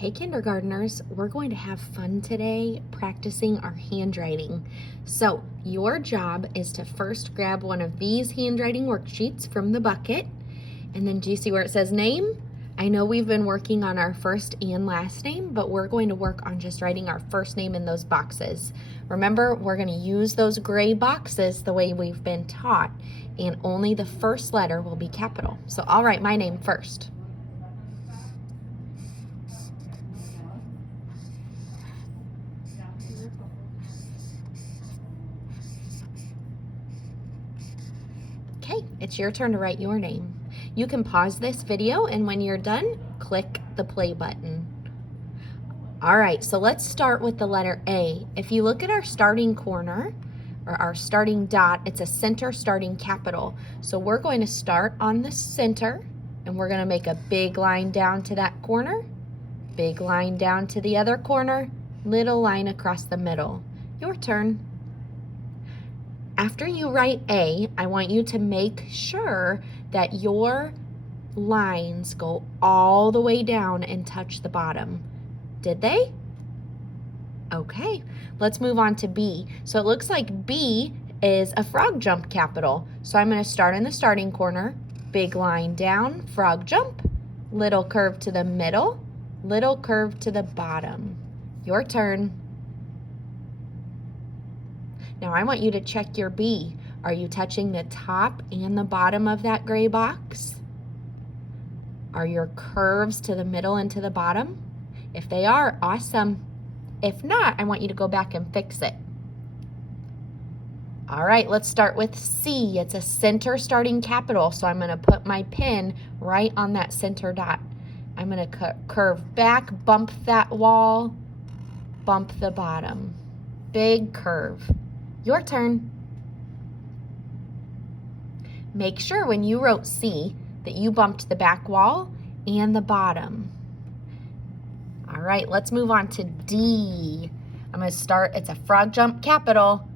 Hey kindergartners, we're going to have fun today practicing our handwriting. So your job is to first grab one of these handwriting worksheets from the bucket, and then do you see where it says name? I know we've been working on our first and last name, but we're going to work on just writing our first name in those boxes. Remember, we're going to use those gray boxes the way we've been taught, and only the first letter will be capital. So I'll write my name first. Okay, it's your turn to write your name. You can pause this video, and when you're done, click the play button. All right, so let's start with the letter A. If you look at our starting corner, or our starting dot, it's a center starting capital. So we're going to start on the center, and we're going to make a big line down to that corner, big line down to the other corner, little line across the middle. Your turn. After you write A, I want you to make sure that your lines go all the way down and touch the bottom. Did they? Okay, let's move on to B. So it looks like B is a frog jump capital. So I'm going to start in the starting corner, big line down, frog jump, little curve to the middle, little curve to the bottom. Your turn. Now I want you to check your B. Are you touching the top and the bottom of that gray box? Are your curves to the middle and to the bottom? If they are, awesome. If not, I want you to go back and fix it. All right, let's start with C. It's a center starting capital, so I'm going to put my pin right on that center dot. I'm going to curve back, bump that wall, bump the bottom. Big curve. Your turn. Make sure when you wrote C that you bumped the back wall and the bottom. All right, let's move on to D. I'm going to start, it's a frog jump capital,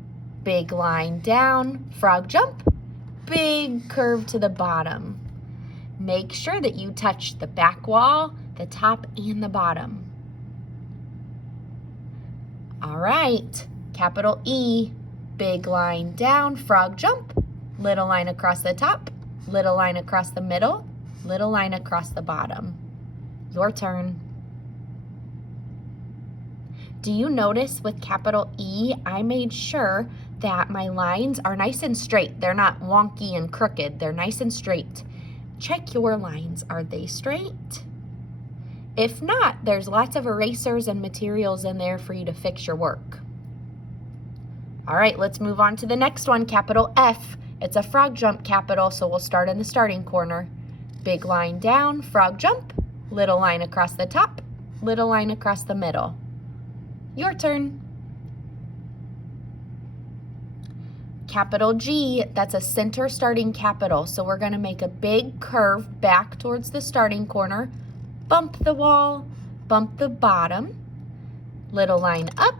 big line down, frog jump, big curve to the bottom. Make sure that you touch the back wall, the top, and the bottom. All right, capital E. Big line down, frog jump, little line across the top, little line across the middle, little line across the bottom. Your turn. Do you notice with capital E, I made sure that my lines are nice and straight. They're not wonky and crooked. They're nice and straight. Check your lines. Are they straight? If not, there's lots of erasers and materials in there for you to fix your work. All right, let's move on to the next one, capital F. It's a frog jump capital, so we'll start in the starting corner. Big line down, frog jump, little line across the top, little line across the middle. Your turn. Capital G, that's a center starting capital, so we're going to make a big curve back towards the starting corner, bump the wall, bump the bottom, little line up,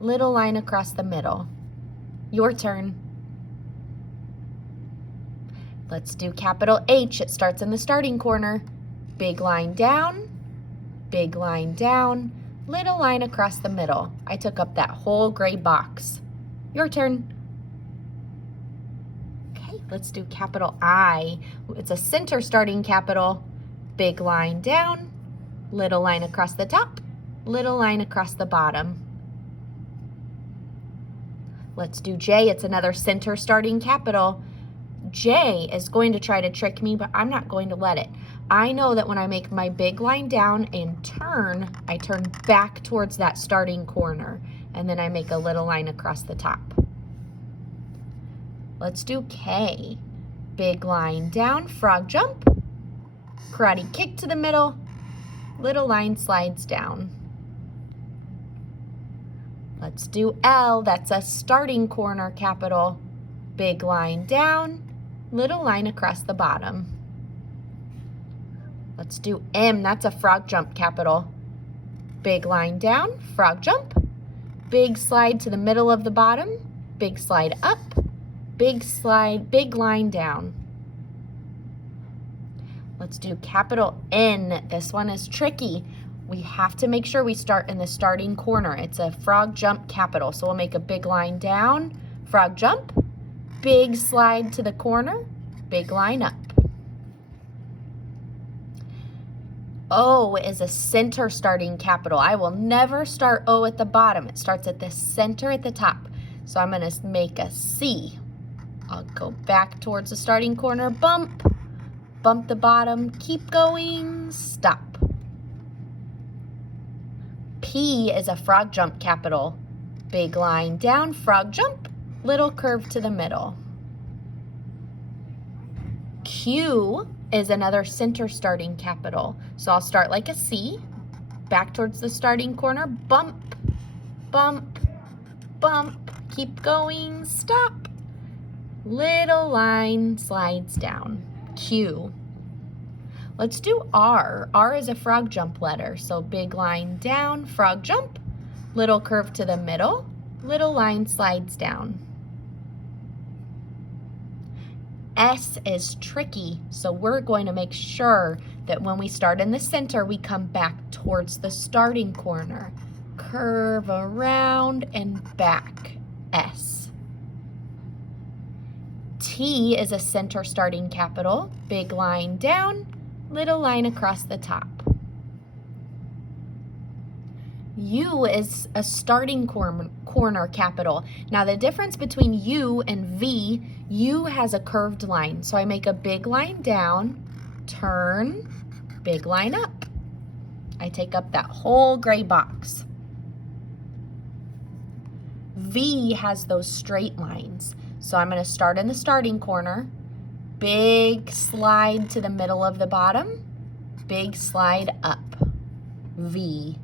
little line across the middle. Your turn. Let's do capital H. It starts in the starting corner. Big line down, little line across the middle. I took up that whole gray box. Your turn. Okay, let's do capital I. It's a center starting capital. Big line down, little line across the top, little line across the bottom. Let's do J. It's another center starting capital. J is going to try to trick me, but I'm not going to let it. I know that when I make my big line down and turn, I turn back towards that starting corner, and then I make a little line across the top. Let's do K. Big line down, frog jump, karate kick to the middle, little line slides down. Let's do L. That's a starting corner capital. Big line down, little line across the bottom. Let's do M. That's a frog jump capital. Big line down, frog jump, big slide to the middle of the bottom, big slide up, big slide, big line down. Let's do capital N. This one is tricky. we have to make sure we start in the starting corner. It's a frog jump capital. So we'll make a big line down, frog jump, big slide to the corner, big line up. O is a center starting capital. I will never start O at the bottom. It starts at the center at the top. So I'm going to make a C. I'll go back towards the starting corner, bump, bump the bottom, keep going, stop. P is a frog jump capital. Big line down, frog jump, little curve to the middle. Q is another center starting capital. So I'll start like a C, back towards the starting corner, bump, bump, bump, keep going, stop. Little line slides down, Q. Let's do R. R is a frog jump letter. So big line down, frog jump, little curve to the middle, little line slides down. S is tricky, so we're going to make sure that when we start in the center, we come back towards the starting corner. Curve around and back, S. T is a center starting capital. Big line down, little line across the top. U is a starting corner capital. Now the difference between U and V, U has a curved line. So I make a big line down, turn, big line up. I take up that whole gray box. V has those straight lines. So I'm going to start in the starting corner, big slide to the middle of the bottom, big slide up, V.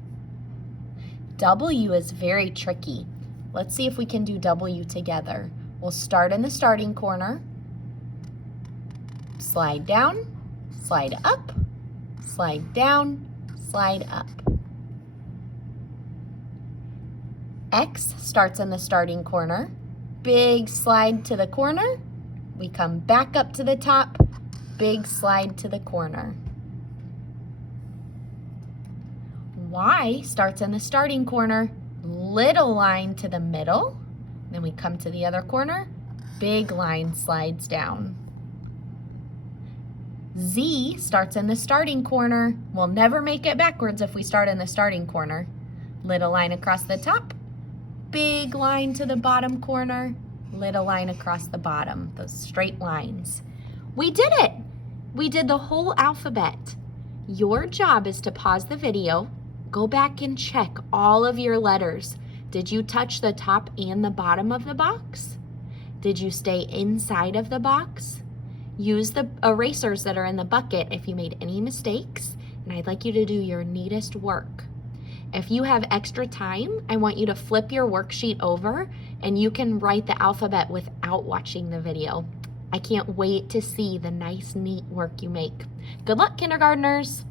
W is very tricky. Let's see if we can do W together. We'll start in the starting corner, slide down, slide up, slide down, slide up. X starts in the starting corner, big slide to the corner, we come back up to the top, big slide to the corner. Y starts in the starting corner, little line to the middle, then we come to the other corner, big line slides down. Z starts in the starting corner. We'll never make it backwards if we start in the starting corner. Little line across the top, big line to the bottom corner, little line across the bottom, those straight lines. We did it! We did the whole alphabet. Your job is to pause the video, go back and check all of your letters. Did you touch the top and the bottom of the box? Did you stay inside of the box? Use the erasers that are in the bucket if you made any mistakes, and I'd like you to do your neatest work. If you have extra time, I want you to flip your worksheet over and you can write the alphabet without watching the video. I can't wait to see the nice, neat work you make. Good luck, kindergartners.